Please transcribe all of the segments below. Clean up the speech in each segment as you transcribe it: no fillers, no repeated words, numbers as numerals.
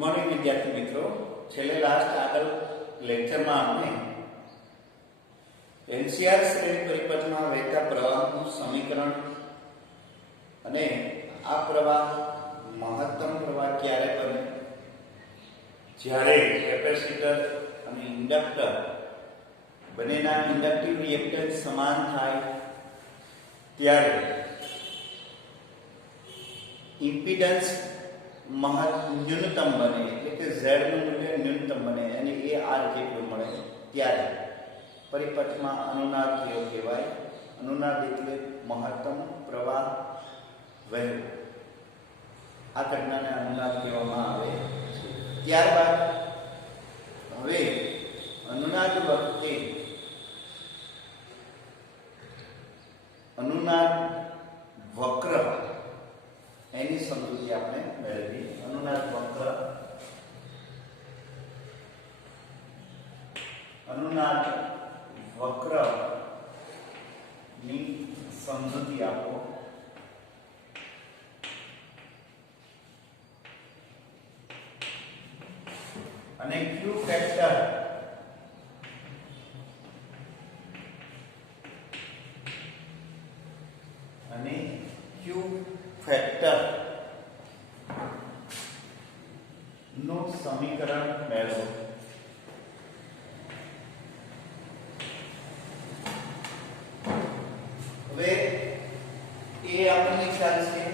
Morning વિદ્યાર્થી મિત્રો, છેલ્લે લાસ્ટ આગળ લેક્ચરમાં આપણે એનસીઆર શ્રેણી પરિપથમાં વહેતા પ્રવાહનું સમીકરણ અને આ પ્રવાહ મહત્તમ પ્રવાહ ક્યારે બને જ્યારે કેપેસિટર અને ઇન્ડક્ટર બંનેના ઇન્ડક્ટિવ રિએક્ટન્સ સમાન થાય ત્યારે ઇમ્પિડન્સ ન્યૂનતમ બને, એટલે કે Z નું મૂલ્ય ન્યૂનતમ બને અને એ R જેટલું મળે ત્યારે પરિપથમાં અનુનાદ થયો કહેવાય. અનુનાદ એટલે મહત્તમ પ્રવાહ વહેવો. આ ઘટનાને અનુનાદ કહેવામાં આવે છે. ત્યારબાદ હવે અનુનાદ વખતે અનુનાદ વક્ર એની સમજૂતી આપણે મેળવી. અનુનાદ વક્ર ની સમજૂતી આપો. અને ક્યુ ફેક્ટર નું સમીકરણ મેળવો. હવે એ આપણને ખ્યાલ છે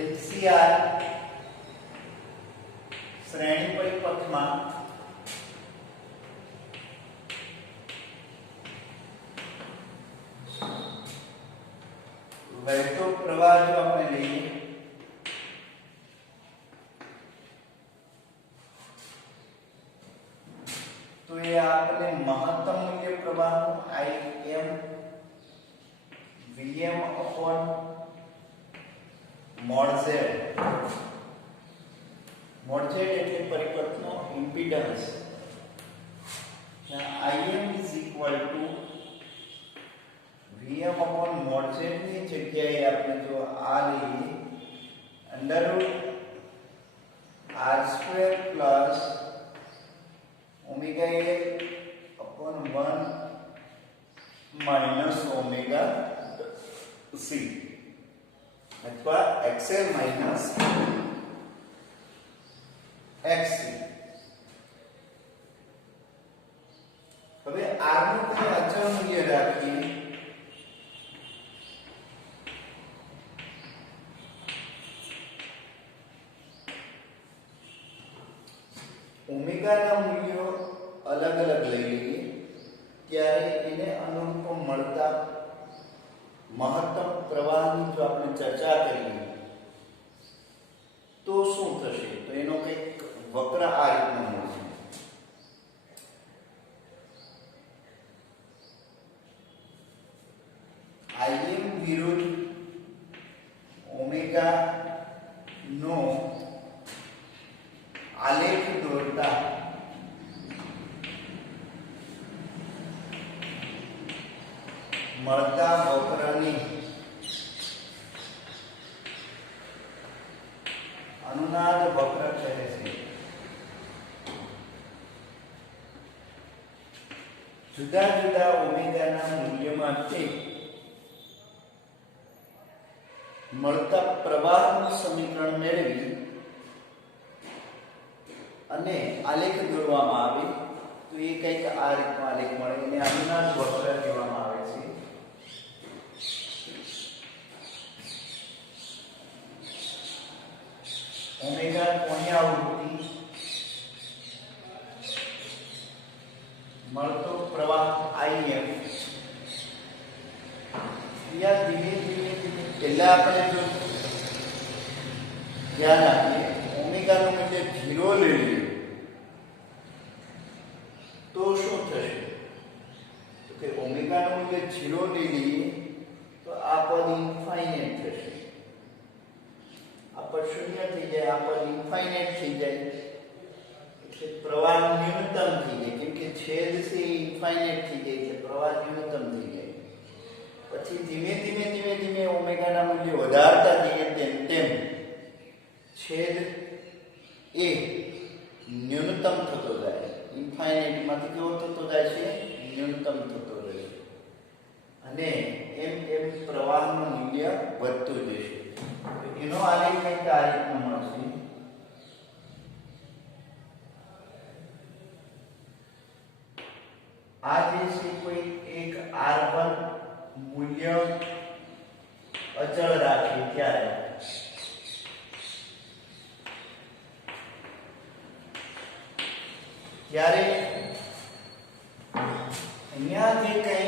એલસીઆર શ્રેણી પરિપથમાં વહેતો પ્રવાહ જો આપણે લઈએ તો એ આપણે મહત્તમ મૂલ્ય પ્રવાહનું Im Vm upon mod Z. mod Z એટલે પરિપથનો impedance. Im is equal to Vm upon mod Z ની જગ્યાએ આપણે જો આ લઈએ under route r square plus omega a upon 1 minus omega c અથવા xl minus xc. હવે r નું કોઈ અચળ મૂલ્ય રાખીએ ઓમેગા ના મૂલ્યો અલગ અલગ લઈ લઈએ ત્યારે એને અનુરૂપ મળતા મહત્તમ પ્રવાહની જો આપણે ચર્ચા કરીએ તો શું થશે? તો એનો કંઈક વક્ર આ રીતનો મળશે. Im વિરુદ્ધ ઓમેગા નો આલેખ દોરતા મળતા વક્રની અનુનાદ વક્ર કહે છે. જુદા જુદા ઓમેગાના મૂલ્ય માટે મળતા પ્રવાહનું સમીકરણ મેળવી અને આલેખ દોરવામાં આવે તો એ કંઈક આ રીતનો આલેખ મળે. એને અનુનાદ વક્ર કહેવામાં આવે છે. ઓમેગા કોની આવૃત્તિ મળતો પ્રવાહ Im. યા ધીમે ધીમે પહેલા આપણે જો ધ્યાન આપીએ ઓમેગા નું મૂલ્ય 0 લઈ લઈએ તો શું થશે? તો કે ઓમેગા નું મૂલ્ય 0 લઈ લઈએ તો આ પદ ઇન્ફાઇનાઇટ થશે. આ પદ શૂન્ય થઈ જાય, આ પદ ઇન્ફાઇનાઇટ થઈ જાય એટલે પ્રવાહ ન્યૂનતમ થઈ જાય. કેમ કે છેદ છે ઇન્ફાઇનાઇટ થઈ જાય એટલે પ્રવાહ ન્યૂનતમ થઈ જાય. પછી ધીમે ધીમે ધીમે ધીમે ઓમેગાના મૂલ્ય વધારતા જઈએ તેમ તેમ છેદ એ ન્યૂનતમ થતો જાય, ઇન્ફાઇનાઇટ માંથી કેવો થતો જાય છે, ન્યૂનતમ થતો રહે અને એમ એમ પ્રવાહનું મૂલ્ય વધતું જશે. એનો આલેખ કંઈક આ રીતનો મળશે. આ જે છે કોઈ એક R1 મૂલ્ય અચળ રાખે ત્યારે અહીંયા જે કઈ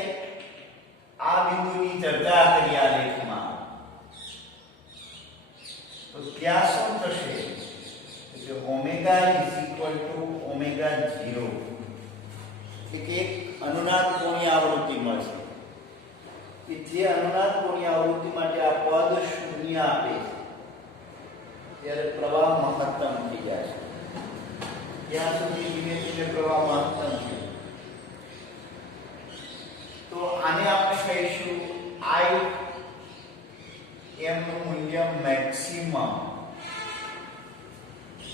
આ બિંદુની ચર્ચા કરી આ લેખમાં, તો ત્યાં શું થશે કે omega is equal to omega 0, એટલે એક અનુનાદ કોણીય આવૃત્તિ મળશે કે જે અનુનાદ કોણીય આવૃત્તિ માટે આ પદ શૂન્ય આપે છે ત્યારે પ્રવાહ મહત્તમ થઈ જાય છે. ત્યાં સુધી ધીમે ધીમે પ્રવાહ મહત્તમ છે. તો આને આપણે કહીશું I m નું મૂલ્ય મેક્સિમમ,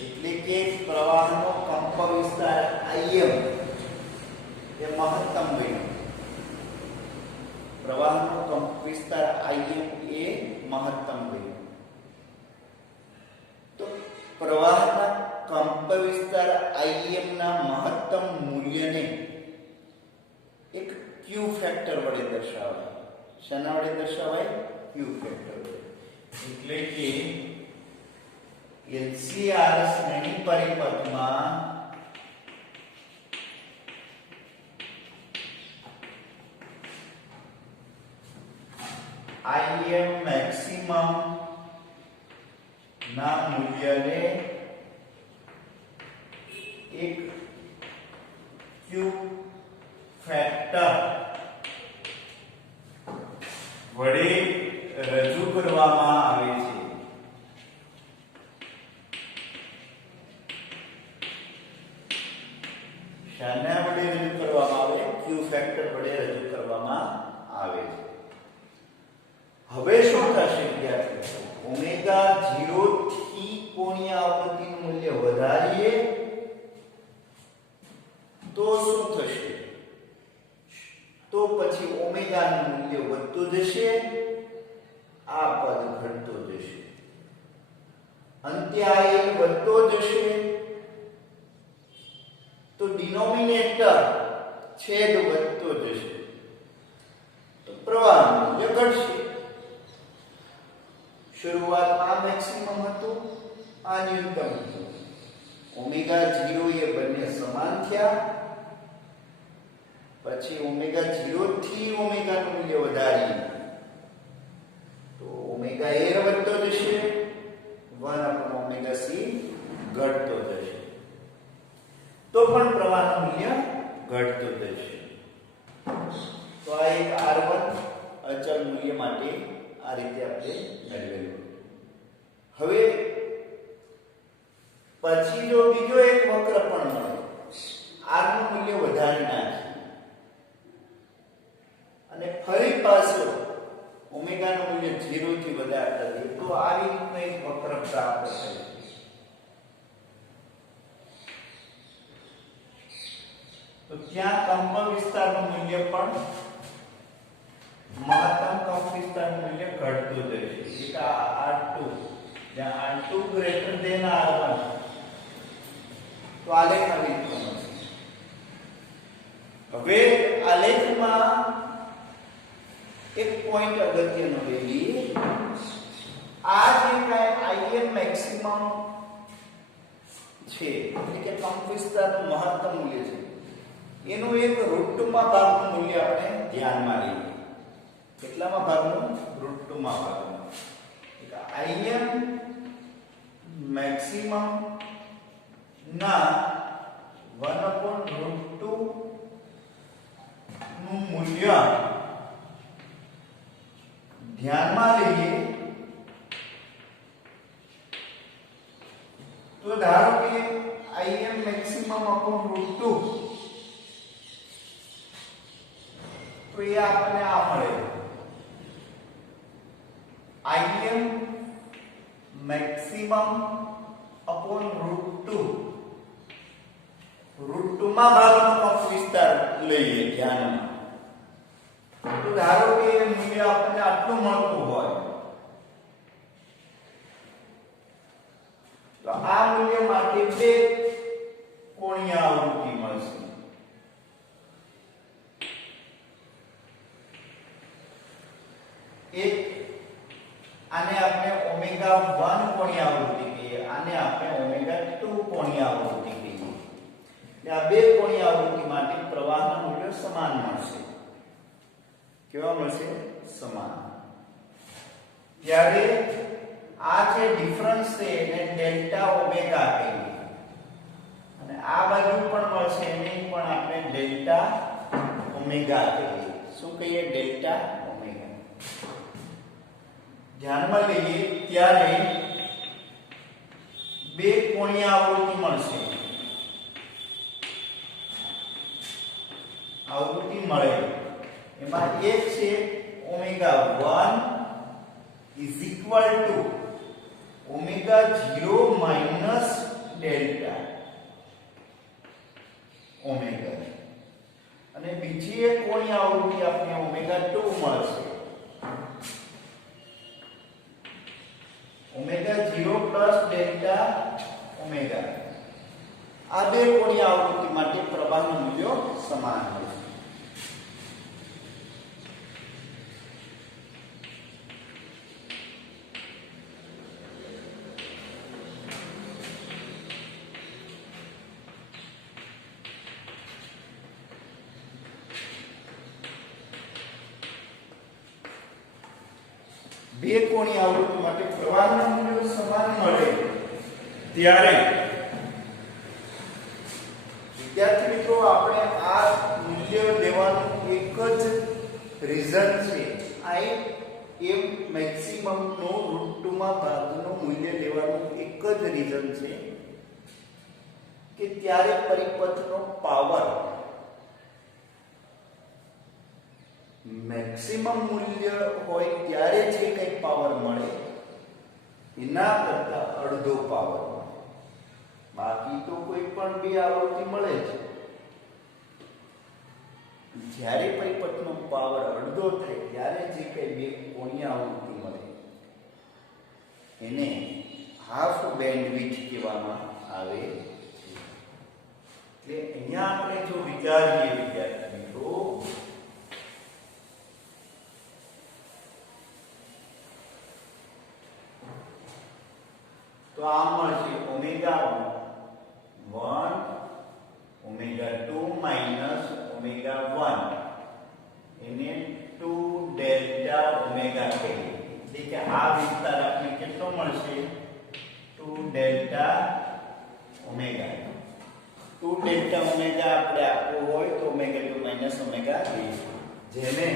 એટલે કે પ્રવાહનો કંપ વિસ્તાર Im એ મહત્તમ બન્યો. પ્રવાહનો કંપ વિસ્તાર Im એ મહત્તમ બન્યો. તો પ્રવાહના કંપ વિસ્તાર Im ના મહત્તમ મૂલ્યને એક Q ફેક્ટર વડે દર્શાવાય. શેના વડે દર્શાવાય? Q ફેક્ટર વડે. એટલે કે LCR શ્રેણી પરિપથમાં Im મેક્સિમમ ના મૂલ્યને એક Q ફેક્ટર વડે રજૂ કરવામાં આવે છે. શાના વડે રજૂ કરવામાં આવે? Q ફેક્ટર વડે રજૂ કરવામાં આવે છે. હવે શું થશે વિદ્યાર્થીઓ? ઓમેગા 0 થી કોણીય આવૃત્તિનું મૂલ્ય વધારીએ તો શું થશે? તો પછી ઓમેગાનું મૂલ્ય વધતું જશે, આ પદ ઘટતું જશે, અંતે આ એક વધતો જશે, તો ડિનોમિનેટર છેદ વધતો જશે, તો પ્રવાહનું મૂલ્ય ઘટશે. શરૂઆતમાં આ મેક્સિમમ હતું, આ ન્યૂનતમ હતું. ઓમેગા 0 એ બંને સમાન થયા. પછી ઓમેગા 0 થી ઓમેગાનું મૂલ્ય વધારીએ તો ઓમેગા a વધતો જશે, 1 ઓમેગા c ઘટતો જશે, તો પણ પ્રવાહનું મૂલ્ય ઘટતું જશે. તો આ એક R1 અચળ મૂલ્ય માટે આ રીતે આપણે મેળવેલું. હવે પછી જો બીજો એક વક્ર પણ મળે, R નું મૂલ્ય વધારી નાખે અને ફરી પાછું ઓમેગાનું મૂલ્ય 0 થી વધારતા જઈએ તો આવી રીતનો એક વક્ર પ્રાપ્ત થાય. તો ત્યાં કંપ વિસ્તારનું મૂલ્ય પણ મહત્તમ કંપ વિસ્તારનું મૂલ્ય ઘટતું જશે. એક R2 જ્યાં R2 ગ્રેટર ધેન R1, તો આલેખ આવી રીતનો હશે. હવે આલેખમાં એક પોઈન્ટ અગત્યનો લઈએ. આ જે કાંઈ Im મેક્સિમમ છે, એટલે કે કંપ વિસ્તારનું મહત્તમ મૂલ્ય છે, એનું એક √2 માં ભાગનું મૂલ્ય આપણે ધ્યાનમાં લઈએ. કેટલામાં ભાગનું? √2 માં ભાગનું. Im મેક્સિમમ ના 1/√2 નું મૂલ્ય ધ્યાનમાં લઈએ તો ધારો કે Im મેક્સિમમ √2, તો એ આપણને આ મળે. Im મેક્સિમમ √2 √2 માં ભાગનો કપ વિસ્તાર લઈએ ધ્યાનમાં. તો ધારો કે મૂલ્ય આપણને આટલું મળતું હોય તો આ મૂલ્ય માટે બે કોણીય આવૃત્તિ મળશે. એક આને આપણે ઓમેગા 1 કોણીય આવૃત્તિ કહીએ, આને આપણે ઓમેગા 2 કોણીય આવૃત્તિ કહીએ. એટલે આ બે કોણીય આવૃત્તિ માટે પ્રવાહના મૂલ્યો સમાન મળશે. કેવા મળશે? સમાન. જ્યારે આ જે ડિફરન્સ છે એને ડેલ્ટા ઓમેગા કહીએ અને આ બાજુ પણ મળશે એને પણ આપણે ડેલ્ટા ઓમેગા કહીએ. શું કહીએ? Delta omega. ધ્યાનમાં લઈએ ત્યારે બે કોણીય આવૃત્તિ મળશે. આવૃત્તિ મળે એમાં એક છે omega 1 is equal to omega 0 minus delta omega, અને બીજી એક કોણીય આવૃત્તિ આપણે ઓમેગા 2 મળશે. Omega 0 plus delta omega. આ બે કોણીય આવૃત્તિ માટે પ્રવાહનું મૂલ્ય સમાન હશે. બે કોણીય આવૃત્તિ માટે પ્રવાહના મૂલ્યો સમાન મળે ત્યારે વિદ્યાર્થી મિત્રો આપણે આ મૂલ્ય લેવાનું એક જ રીઝન છે. આ એ મેક્સિમમ નો √2 માં ભાગનું મૂલ્ય લેવાનું એક જ રીઝન છે કે ત્યારે પરિપથનો પાવર મેક્સિમમ મૂલ્ય હોય ત્યારે જે કંઈ પાવર મળે એના કરતા અડધો પાવર મળે. બાકી તો કોઈ પણ બે આવૃત્તિ મળે છે. જ્યારે પરિપથનો પાવર અડધો થાય ત્યારે જે કંઈ બે કોણીય આવૃત્તિ મળે એને હાફ બેન્ડવિડ્થ કહેવામાં આવે છે. એટલે અહીંયા આપણે જો વિચારીએ વિદ્યાર્થી મિત્રો તો આ મળશે ઓમેગા 1 ઓમેગા 2 માઈનસ ઓમેગા 1 એને 2 ડેલ્ટા ઓમેગા કહીએ. એટલે કે આ વિસ્તાર આપણે કેટલો મળશે? 2 ડેલ્ટા ઓમેગા. 2 ડેલ્ટા ઓમેગા આપણે આપવું હોય તો ઓમેગા 2 માઈનસ ઓમેગા 3, જેને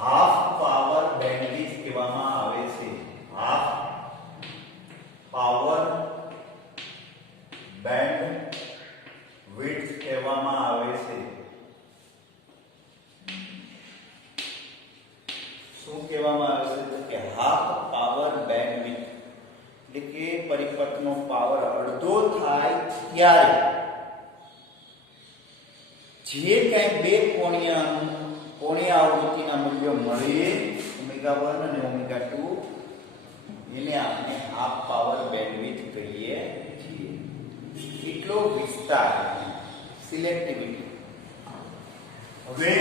હાફ પાવર બેન્ડવિડ્થ કહેવામાં આવે છે. હાફ પાવર બેન્ડ વિડ્થ કહેવામાં આવે છે. શું કહેવામાં આવે છે? તો કે હાફ પાવર બેન્ડ વિડ્થ. એટલે કે પરિપથનો પાવર અડધો થાય ત્યારે જે કઈ બે કોણીય આવૃત્તિના મૂલ્યો મળે ઓમેગા 1 અને ઓમેગા 2 એને આપણે હાફ પાવર બેન્ડવિડ્થ કહીએ છીએ. એટલો વિસ્તાર, સિલેક્ટિવિટી. હવે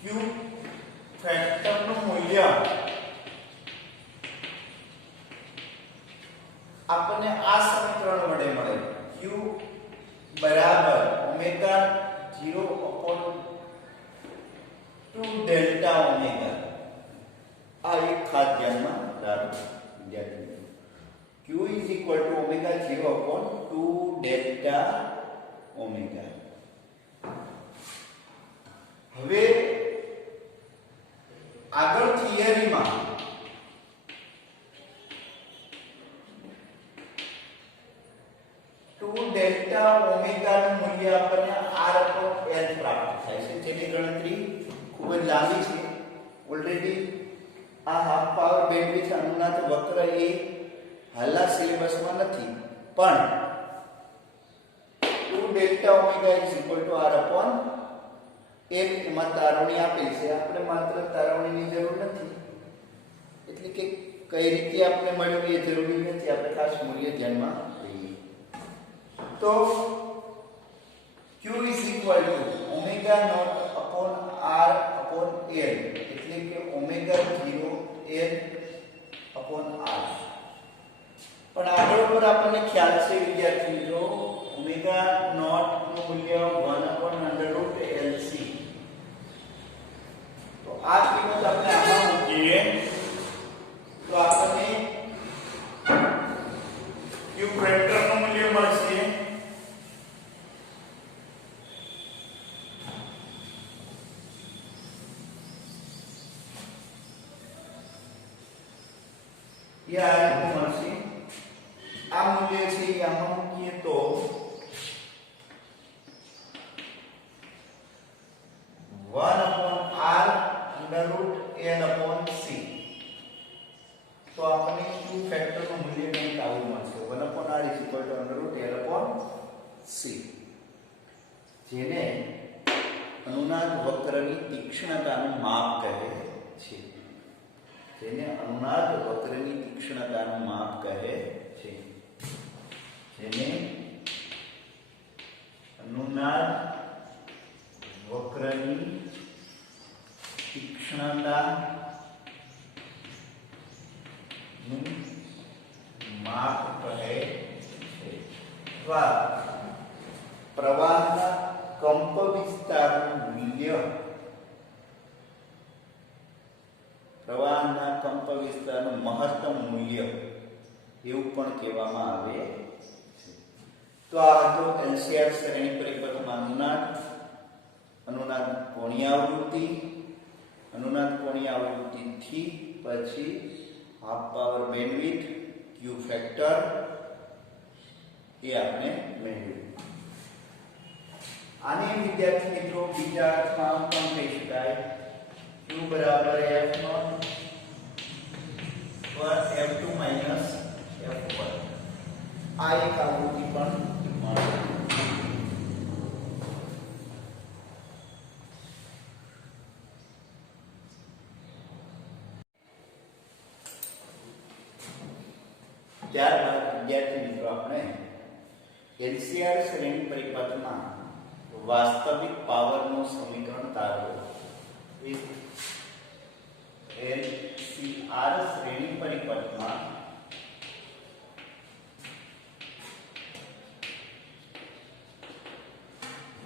ક્યુ ફેક્ટરનું મૂલ્ય આપણને આ સમીકરણ વડે મળે. ક્યુ બરાબર ઓમેગા 0/2 ડેલ્ટા ઓમેગા. આ એક ખાસ ધ્યાનમાં રાખો વિદ્યાર્થી. Q is equal to omega 0/2 delta omega. હવે આગળ થિયરીમાં ડેલ્ટા ઓમેગા નું મૂલ્ય આપણને r/l પ્રાપ્ત થાય છે, જેની ગણતરી ખૂબ જ લાંબી છે. ઓલરેડી આ હાફ પાવર બેન્ડવિડ્થ અનુનાદ વક્ર એ હાલના સિલેબસમાં નથી, પણ 2 delta omega is equal two r upon l એમાં તારવણી આપેલ છે. આપણે માત્ર તારવણીની જરૂર નથી, એટલે કે કઈ રીતે આપણે મળ્યું એ જરૂરી નથી, આપણે ખાસ મૂલ્ય ધ્યાનમાં લઈએ. તો q is equal to omega naught upon r upon l, એટલે કે ઓમેગા 0 l અપોન r. પણ આગળ પર આપણને ખ્યાલ છે વિદ્યાર્થી મિત્રો, ઓમેગા નોટ નું મૂલ્ય 1 અપોન અંડર રૂટ LC. તો આ કિંમત આપણે આમાં મૂકીએ તો આપણને q વેક્ટર નું મૂલ્ય મળશે આ મૂલ્ય છે આમાં મૂકીએ તો 1 upon r under root l upon c. તો આપણને q ફેક્ટર નું મૂલ્ય કંઈક આવું મળશે, 1 upon r is equal to under root l upon c, જેને અનુનાદ વક્રની તીક્ષ્ણતાનું માપ કહે છે. જેને અનુનાદ વક્રની તીક્ષ્ણતાનું માપ કહે છે. જેને અનુનાદ વક્રની તીક્ષ્ણતાનું માપ કહે છે. પ્રવાહના કંપ વિસ્તારનું મૂલ્ય, પ્રવાહના કંપ વિસ્તારનું મહત્તમ મૂલ્ય એવું પણ કહેવામાં આવે છે. તો આ હતો LCR શ્રેણી પરિપથમાં અનુનાદ કોણીય આવૃત્તિ, અનુનાદ કોણીય આવૃત્તિ થી પછી half power bandwidth, Q factor એ આપણે મેળવ્યું. આને વિદ્યાર્થી મિત્રો બીજા અર્થમાં પણ કહી શકાય, Q બરાબર F0 પર F2 માઈનસ F1. આ એક આવૃત્તિ પણ મળે. ત્યારબાદ વિદ્યાર્થી મિત્રો આપણે LCR શ્રેણી પરિપથમાં વાસ્તવિક પાવરનું સમીકરણ તારવો. LCR શ્રેણી પરિપથમાં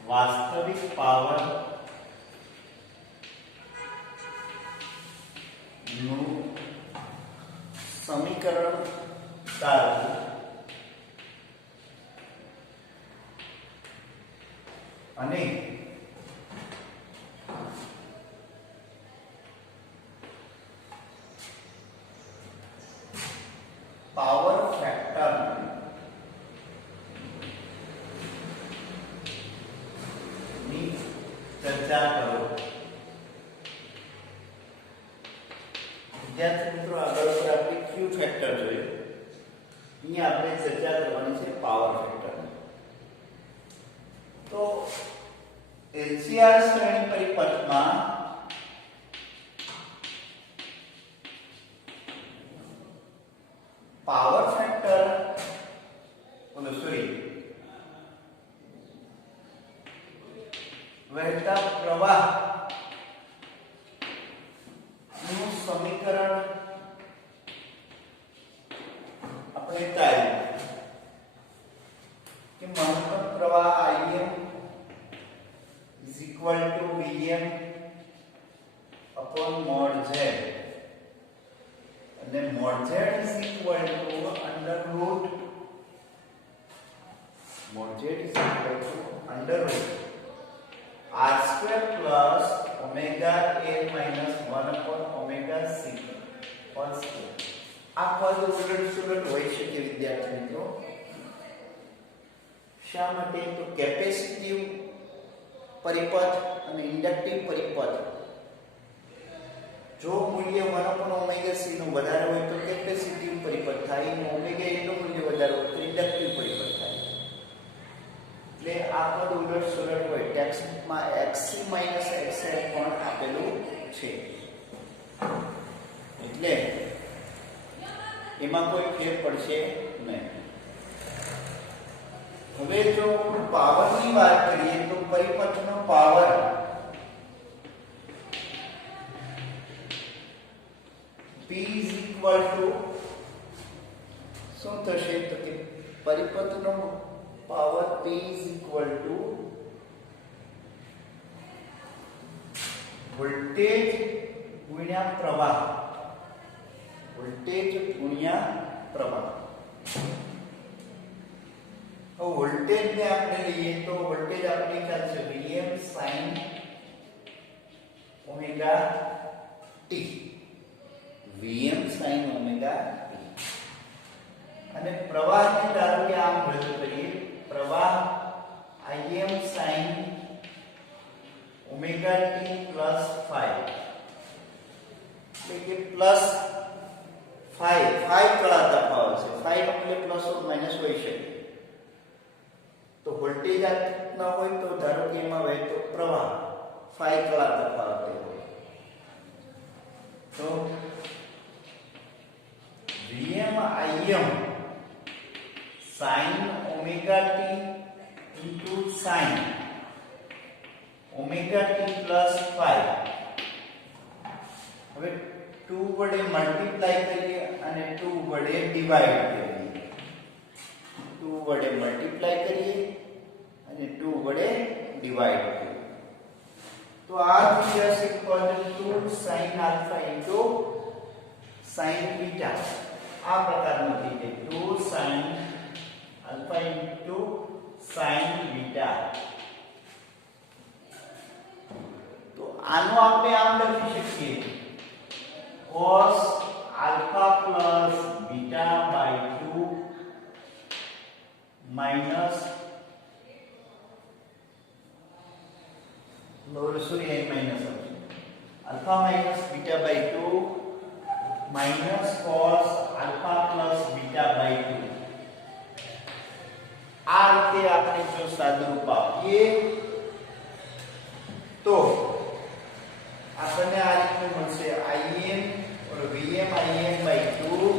વાસ્તવિક પાવર નું સમીકરણ તારવું. અને પાવર ફેક્ટર ની ચર્ચા કરો. વિદ્યાર્થી મિત્રો આગળ પર આપણે Q ફેક્ટર જોયું, અહીંયા આપણે ચર્ચા કરવાની છે પાવર ફેક્ટર. તો LCR શ્રેણી પરિપથમાં પાવર ફેક્ટર વહેતા પ્રવાહ નું સમીકરણ આપણે તાર્યું કે મહત્તમ પ્રવાહ Im is equal to Vm upon mod Z, અને mod Z is equal to under root r square plus omega a minus 1 upon omega c whole square. આ પદ ઉલટ હોઈ શકે વિદ્યાર્થી મિત્રો. શા માટે? તો કેપેસિટિવ પરિપથ અને ઇન્ડક્ટિવ પરિપથ જો મૂલ્ય 1 1 ઓમેગા c નું વધારે હોય તો કેપેસિટીવ પરિપથ થાય, અને ઓમેગા a નું મૂલ્ય વધારે હોય તો ઇન્ડક્ટિવ પરિપથ થાય. એટલે આ પદ ઉલટ સુલટ હોય. ટેક્સ્ટમાં xc xl પણ આપેલું છે, એટલે એમાં કોઈ ફેર પડશે નહીં. હવે જો પાવરની વાત કરીએ તો પરિપથનો power P is equal to શું થશે તો કે પરિપથનો power P is equal to voltage ગુણ્યા પ્રવાહ, વોલ્ટેજ ગુણ્યા પ્રવાહ. તો વોલ્ટેજ ને આપણે લઈએ તો વોલ્ટેજ આપણે ખ્યાલ છે Vm sin omega t, Vm sin omega t. અને પ્રવાહને ધારો કે આમ રજૂ કરીએ, પ્રવાહ Im sin omega t plus 5, એટલે કે પ્લસ 5 કળા તફાવત છે. 5 નો મૂલ્ય પ્લસ ઓર માઈનસ હોઈ શકે. તો વોલ્ટેજ ન હોય તો ધારો કે એમાં વહેતો પ્રવાહ 5 કળા તફાવતે હોય તો Vm Im sin omega t into sin omega t plus 5. હવે 2 વડે મલ્ટીપ્લાય કરીએ અને 2 વડે ડિવાઈડ કરીએ. 2 વડે મલ્ટીપ્લાય કરીએ અને 2 વડે ડિવાઈડ કરીએ તો આ થઈ જશે પદ 2 sin alpha into sin beta. આ પ્રકારનું થઈ જાય 2 sin alpha into sin beta. તો આનો આપણે આમ લખી શકીએ cos alpha plus beta by 2 minus alpha minus beta by 2 minus cos alpha plus beta by 2. આ રીતે આપણે જો સાદુરૂપ આપીએ તો આપણને આ રીતનું મળશે Im और Vm Im by 2.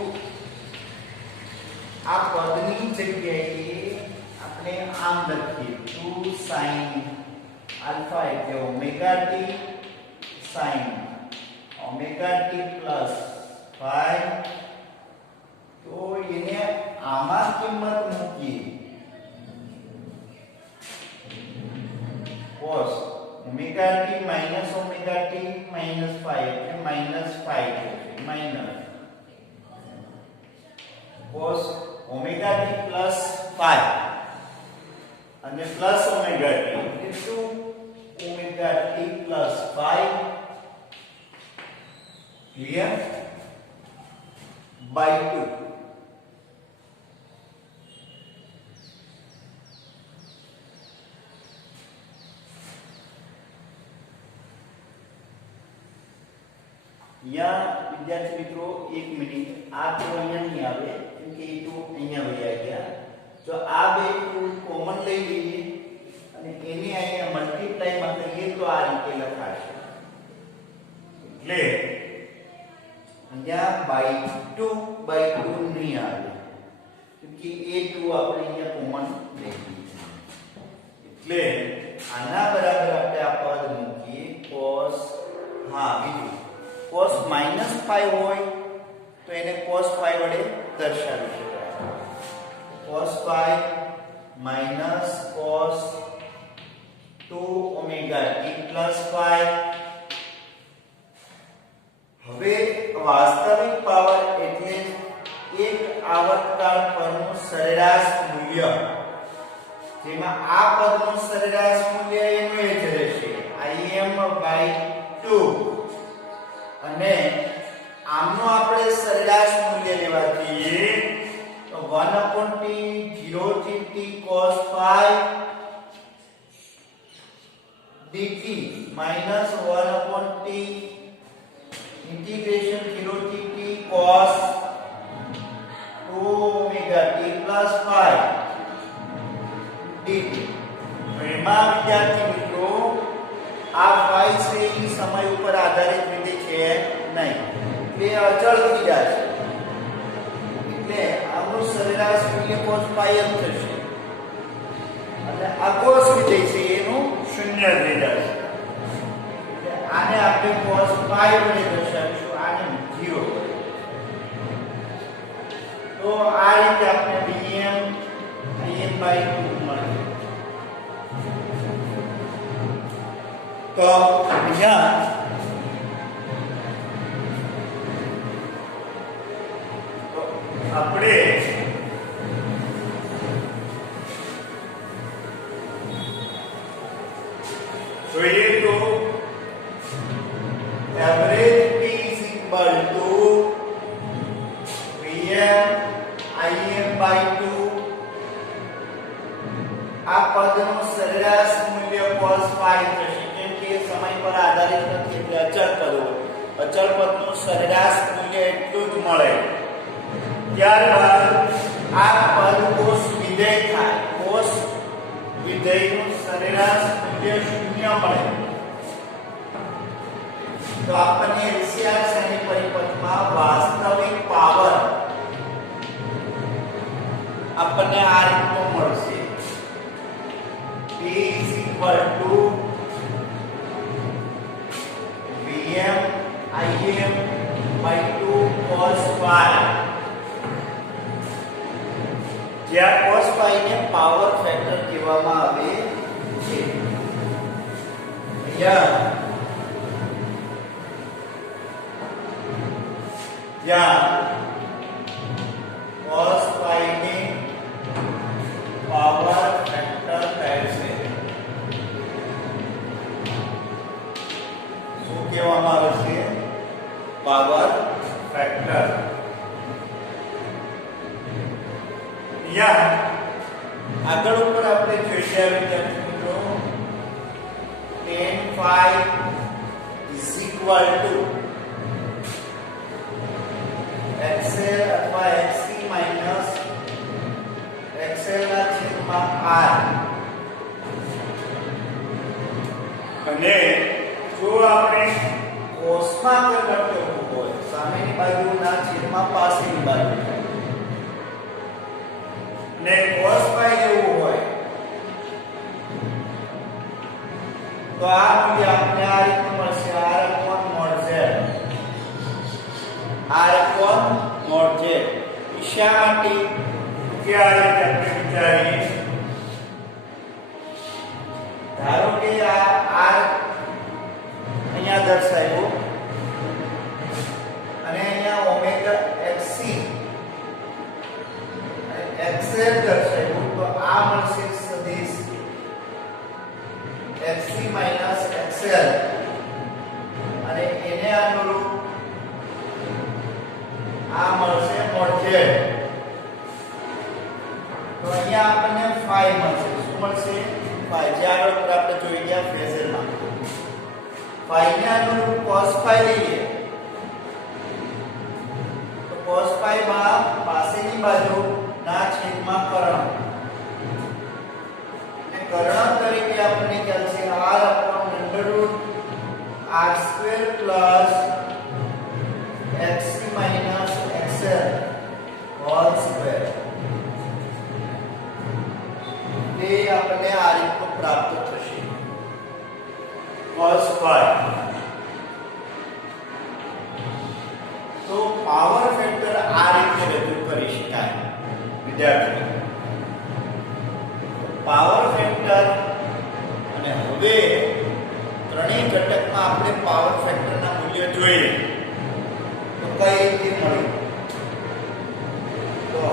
આ પદની જગ્યાએ આપણે આમ લખીએ 2 sin alpha એટલે omega t sin omega t plus 5. તો એને આમાં કિંમત મૂકીએ cos omega t minus omega t minus 5 એટલે માઈનસ 5 થશે, minus cos omega t plus 5 અને પ્લસ ઓમેગા t એટલે 2 omega t plus 5 clear by 2. यहाँ विद्यार्थी मित्रों 1 मिनट आ तो અહીંયા नहीं આવે क्योंकि એ તો અહીંયા વયા ગયા. જો આ બે ટુ કોમન લઈ લઈએ અને એને અહીંયા મલ્ટીપ્લાય માં કરીએ તો આ રીતે લખાશે. એટલે અહીંયા બાય 2 नहीं આવે क्योंकि એ 2 આપણે અહીંયા કોમન લઈ લીધું. એટલે આના બરાબર આપણે આ પદ મૂકીએ cos હા બીજું cos -5 હોય તો એને cos 5 વડે દર્શાવી શકાય. cos 5 minus cos 2 omega t plus 5. હવે વાસ્તવિક પાવર એટલે એક આવર્તકાળ પરનું સરેરાશ મૂલ્ય, જેમાં આ પદનું સરેરાશ મૂલ્ય એનું એ જ રહેશે Im/2 અને આમનો આપણે સરેરાશ મૂલ્ય લેવા જઈએ તો 1/t 0 થી t cos 5 dt minus 1/t integration અચળ થઈ જશે એટલે આનું સરેરાશ મૂલ્ય cos પાઈ જ થશે અને આ cos વિધેય છે એનું શૂન્ય થઈ જશે એટલે આને આપણે cos પાઈ વડે દર્શાવીશું આને 0 વડે તો આ રીતે આપણે Vm Im/2 મળે તો અહીંયા આપણે જોઈએ તો average P is equal to Vm Im/2 આ પદનું સરેરાશ મૂલ્ય cos પાઈ થશે કેમ કે સમય પર આધારિત નથી એટલે અચળ પદ હોય અચળ પદનું સરેરાશ મૂલ્ય એટલું જ મળે ત્યારબાદ આ પદ cos વિધેય થાય cos વિધેયનું સરેરાશ મૂલ્ય 0 મળે તો આપણને LCR શ્રેણી પરિપથમાં વાસ્તવિક પાવર આપણને આ રીતનો મળશે P is equal to Vm Im/2 cos phi જ્યાં cos phi ને પાવર ફેક્ટર કહેવામાં આવે છે જ્યાં cos phi ને પાવર ફેક્ટર કહે છે શું કહેવામાં આવે છે પાવર ફેક્ટર આગળ ઉપર આપણે જોઈ ગયા વિદ્યાર્થી મિત્રો tan phi is equal to xl અથવા xc minus xl ના છેદમાં r અને જો આપણે કોસમાં કન્વર્ટ કરવું હોય સામેની બાજુના છેદમાં પાછળની બાજુ ને cos phi લેવું હોય તો આ મૂલ્ય આપણે આ રીતે મળશે r/mod z r/mod z શા માટે કે આ રીતે આપણે વિચારીએ ધારો કે આ r અહીંયા દર્શાવ્યું અને અહીંયા ઓમેગા xc xl દર્શાવ્યું તો આ મળશે સદિશ xc xl અને એને અનુરૂપ આ મળશે mod z તો અહીંયા આપણને phi મળશે શું મળશે phi જે આગળ આપણે જોઈ ગયા ફેઝરમાં phi ને અનુરૂપ cos phi લઈએ તો cos phi માં પાછળની બાજુ ના છેદમાં કર્ણ અને કર્ણ તરીકે આપણને ખ્યાલ છે r/√r² xc xl whole square તે આપણને આ રીતનું પ્રાપ્ત થશે cos phi તો પાવર ફેક્ટર આ રીતે રજૂ કરી શકાય વિદ્યાર્થી પાવર ફેક્ટર અને હવે ત્રણેય ઘટકમાં આપણે પાવર ફેક્ટરના મૂલ્ય જોઈએ તો કઈ રીતે મળે તો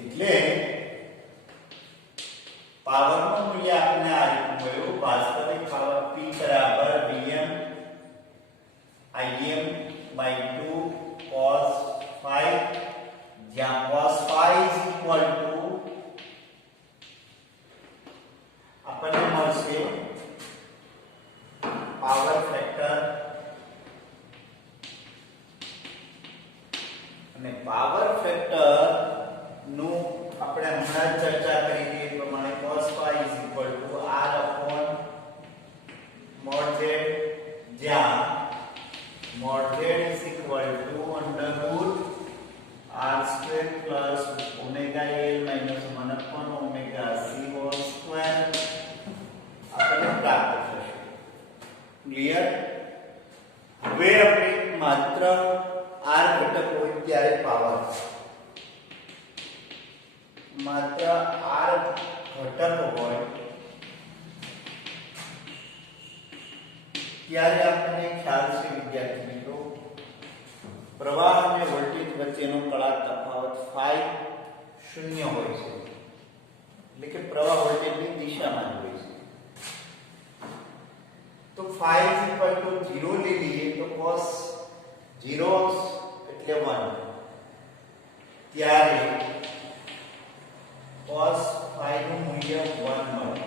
એટલે પાવરનું મૂલ્ય આપણને આ રીતનું મળ્યું વાસ્તવિક પાવર P બરાબર Vm Im/2 cos phi, જ્યાં cos phi is equal to આપણને મળશે પાવર ફેક્ટર, અને પાવર ફેક્ટર નું આપણે હમણાં જ ચર્ચા કરી હતી એ પ્રમાણે cos phi is equal to r upon mod z, જ્યાં mod z is equal to under root r square plus omega l minus 1 upon omega c whole square આપણને પ્રાપ્ત થશે. ક્લિયર? હવે આપણે માત્ર r ઘટક હોય ત્યારે પાવર, માત્ર r ઘટક હોય ત્યારે આપણને ખ્યાલ છે વિદ્યાર્થી મિત્રો, પ્રવાહ અને વોલ્ટેજ વચ્ચેનો કળા તફાવત phi શૂન્ય હોય છે, એટલે કે પ્રવાહ વોલ્ટેજની દિશામાં જ હોય છે. તો phi is equal to 0 લઈ લઈએ તો cos 0 એટલે 1, ત્યારે cos phi નું મૂલ્ય 1 મળે,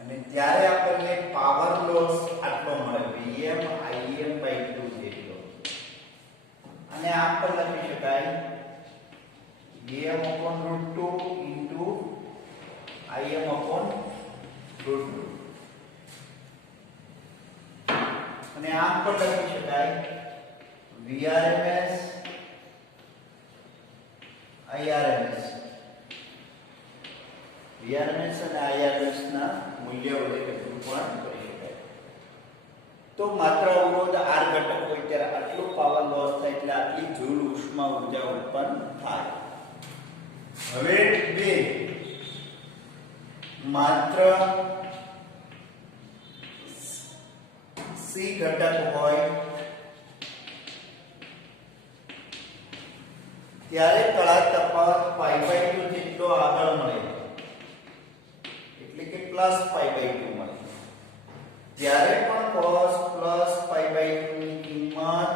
અને ત્યારે આપણને પાવર લોસ આટલો મળે Vm Im/2 જેટલો, અને આમ પણ લખી શકાય Vm/√2 into Im/√2, અને આમ પણ લખી શકાય Vrms IRMS, Vrms અને IRMS ના મૂલ્ય વડે રજૂ પણ કરી શકાય. તો માત્ર અવરોધ r ઘટક હોય ત્યારે આટલું પાવર લોસ થાય, એટલે આટલી જૂલ ઉષ્મા ઊર્જા ઉત્પન્ન થાય. હવે બે માત્ર c ઘટક હોય ત્યારે કળા તફાવત π/2 જેટલો આગળ મળે, એટલે કે +π/2 મળે, ત્યારે પણ cos +π/2 ની કિંમત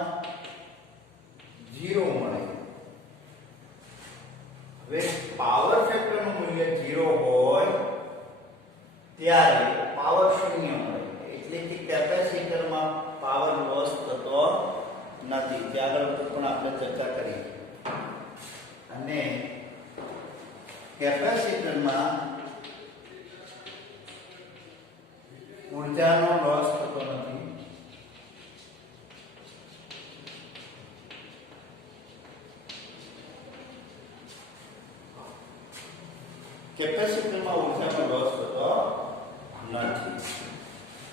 0 મળે. હવે પાવર ફેક્ટર નું મૂલ્ય 0 હોય ત્યારે પાવર શૂન્ય મળે, એટલે કે કેપેસિટરમાં પાવર લોસ થતો નથી, જે આગળ પણ આપણે ચર્ચા કરી. અને કેપેસિટરમાં ઊર્જાનો લોસ થતો નથી. કેપેસિટરમાં ઊર્જાનો લોસ થતો નથી.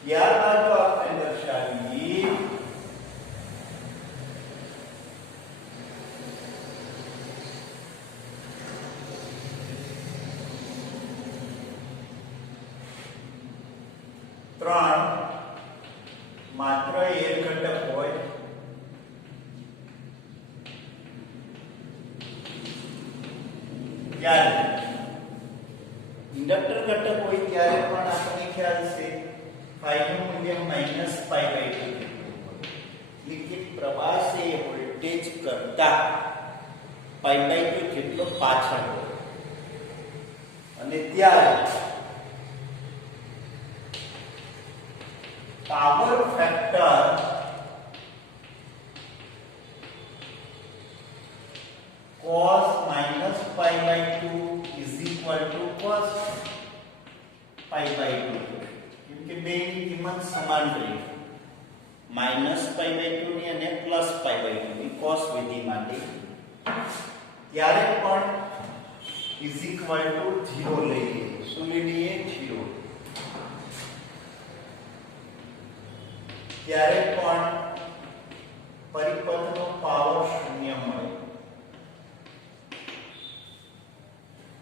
ત્યારબાદ આપણે દર્શાવીએ ત્રણ માત્ર એક ઘટક હોય ત્યારે, ઇન્ડક્ટર ઘટક હોય ત્યારે પણ આપણને ખ્યાલ છે phi નું મૂલ્ય -π/2 એટલે કે પ્રવાહ છે વોલ્ટેજ કરતા π/2 જેટલો પાછળ હોય, અને ત્યારે power factor cos -π/2 is equal to cos π/2, કેમ કે બેની કિંમત સમાન રહી, -π/2 ની અને +π/2 ની cos વિધિ માટે, ત્યારે પણ is equal to 0 લઈએ. શું લઈએ? 0. ત્યારે પણ પરિપથનો પાવર શૂન્ય મળે,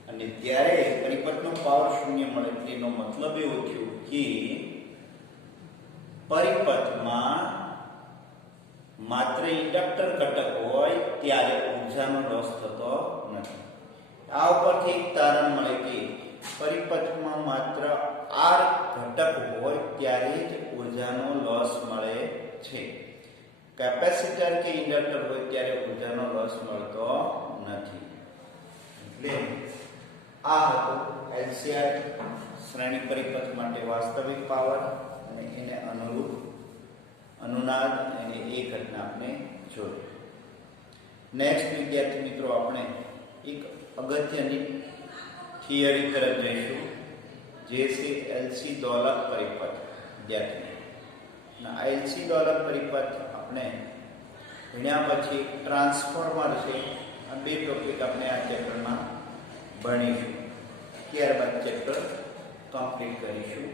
અને ત્યારે પરિપથનો પાવર શૂન્ય મળે તેનો મતલબ એવો થયો કે પરિપથમાં માત્ર ઇન્ડક્ટર ઘટક હોય ત્યારે ઊર્જાનો લોસ થતો નથી. આ ઉપરથી એક તારણ મળે કે પરિપથમાં માત્ર r ઘટક હોય ત્યારે જ ઊર્જાનો લોસ મળે છે. કેપેસિટર કે ઇન્ડક્ટર હોય ત્યારે ઉર્જાનો લોસ મળતો નથી. એટલે આ હતો એલસીઆર શ્રેણી પરિપથ માટે વાસ્તવિક પાવર અને એને અનુરૂપ અનુનાદ અને એ ઘટના આપણે જોઈ. નેક્સ્ટ વિદ્યાર્થી મિત્રો આપણે એક અગત્યની થિયરી તરફ જઈશું જે છે એલસી દોલક પરિપથ. વિદ્યાર્થી આ એલસી દોલક પરિપથ આપણે ભણ્યા પછી ટ્રાન્સફોર્મર છે. આ બે ટોપિક આપણે આ ચેપ્ટરમાં ભણીશું. ત્યારબાદ ચેપ્ટર કમ્પ્લીટ કરીશું.